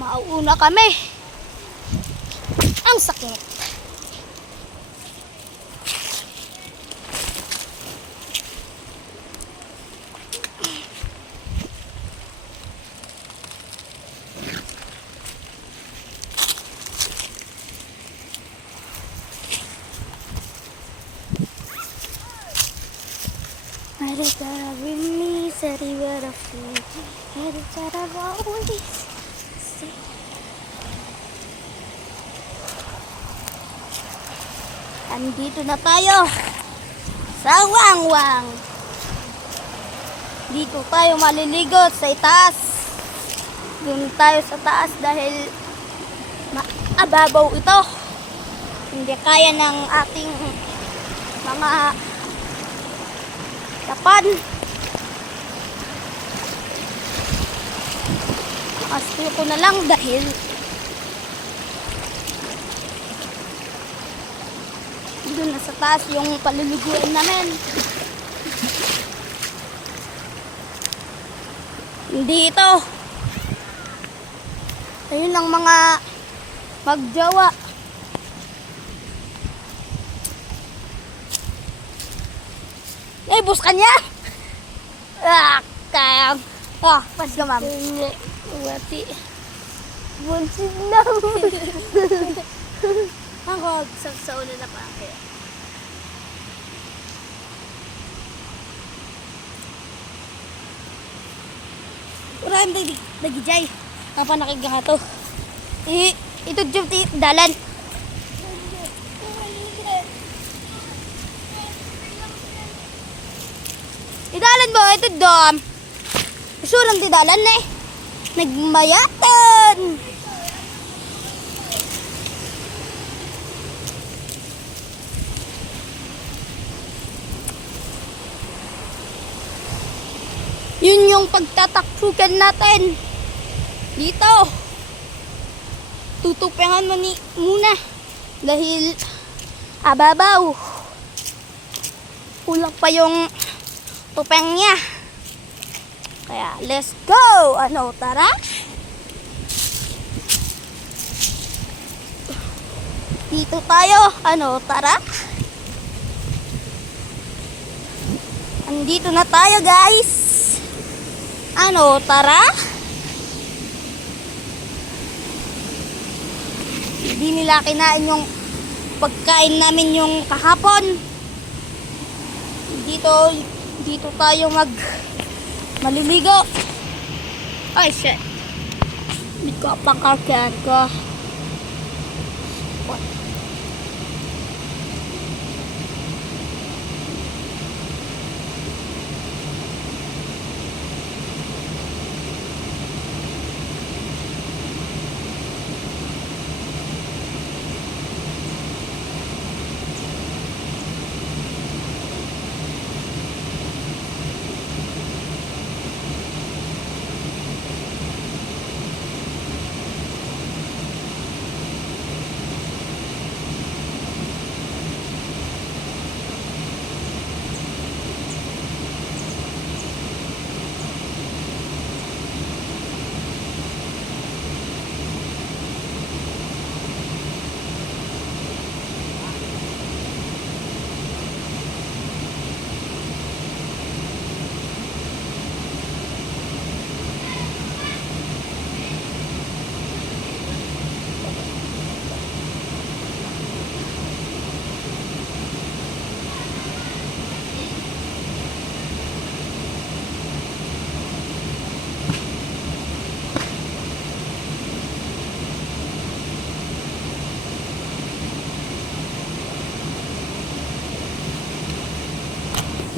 Mauuna kami. Ang sakit. Andito na tayo sa Wangwang. Dito tayo maliligo sa itaas. Doon tayo sa taas dahil maababaw ito. Hindi kaya ng ating mga tapan. Asto ko na lang dahil doon na sa taas yung paliliguan namin. Hindi ito. Ayun lang mga magjawa. Ay, bus ka niya! Kaya. Pas ka, ma'am. Wati. Bunsid lang. Ako, sa ulo na pa. Kaya. Maraming nagijay. Apa nakigaha to? Ito dyan dalan. Idalan mo, ito dam. Isurang di dalan eh. Nagmayatan. Yun yung pagtataksukan natin. Dito. Tutupengan mo muna. Dahil ababaw. Kulang pa yung tupeng niya. Kaya let's go. Ano, tara? Dito tayo. Ano, tara? Andito na tayo, guys. Ano, tara? Hindi nila kinain yung pagkain namin yung kahapon. Dito tayo maliligo. Ay, shit. Hindi ko pangkargaan ko.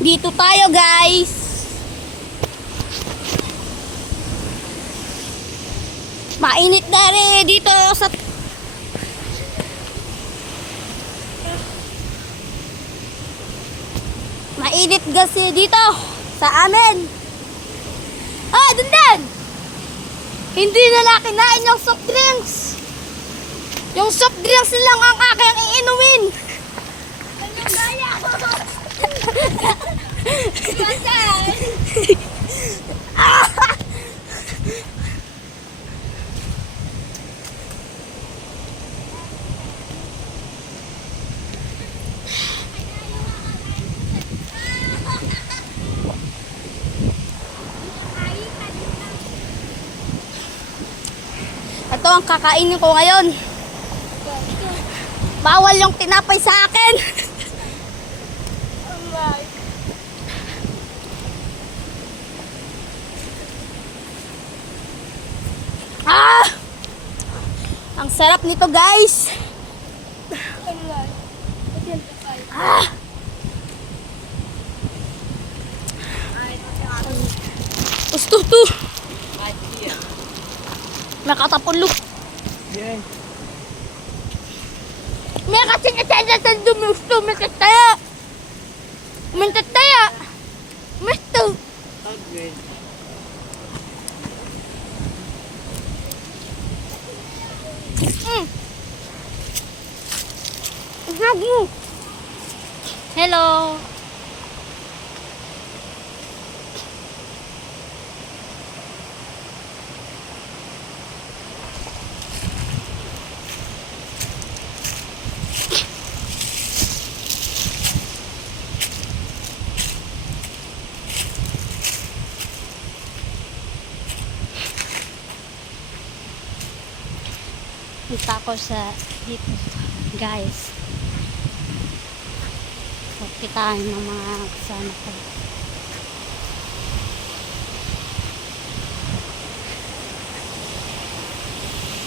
Dito tayo, guys. Mainit na rin dito sa mainit kasi dito sa amin. Dundan! Hindi nila kinain yung soft drinks. Yung soft drinks lang ang aking iinumin. ang kakainin ko ngayon. Bawal yung tinapay sa akin. Ah! Ang sarap nito, guys. Ah! Gusto to. Nakatapulo. May kasing atenda sa dumusto. May tataya. May tataya. May to. Hello. Punta ako sa dito, guys. Magkitaan ng mga kasama ko.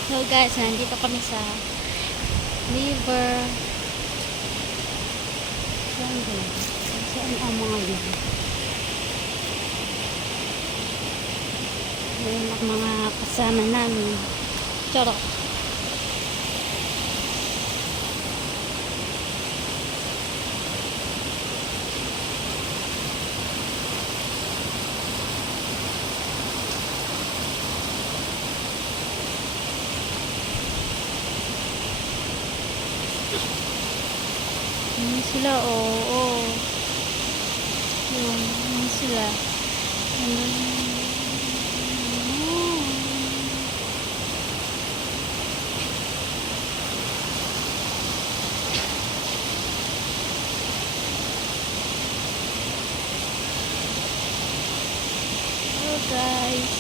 So guys, nandito kami sa river. Saan ang mga yun? Yung mga kasama namin. Charot. Ano sila? Oo. Ano sila? Hello guys.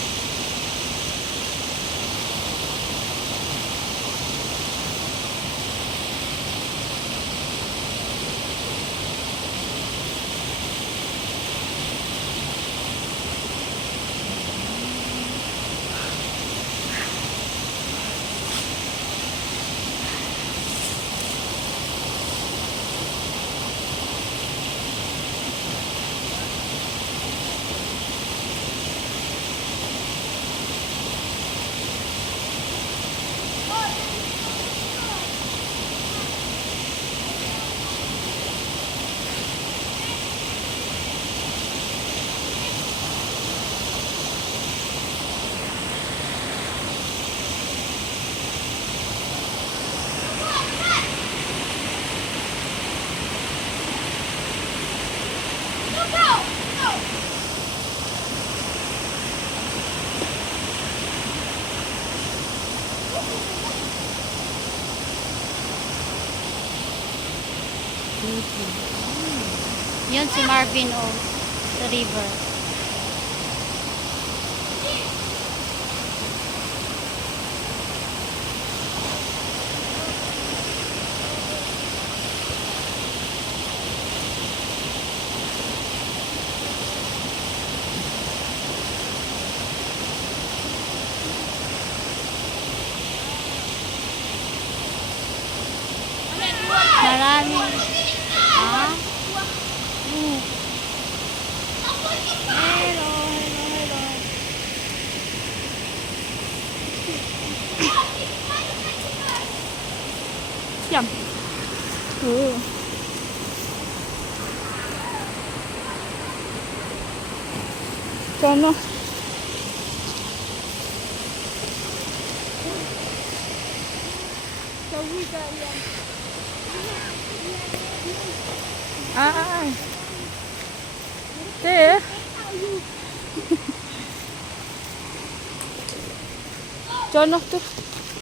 Yun si Marvin o sa river. Marami. Ah? Hello, hello, hello. Yan. Sana. Ay. Te. Sana to.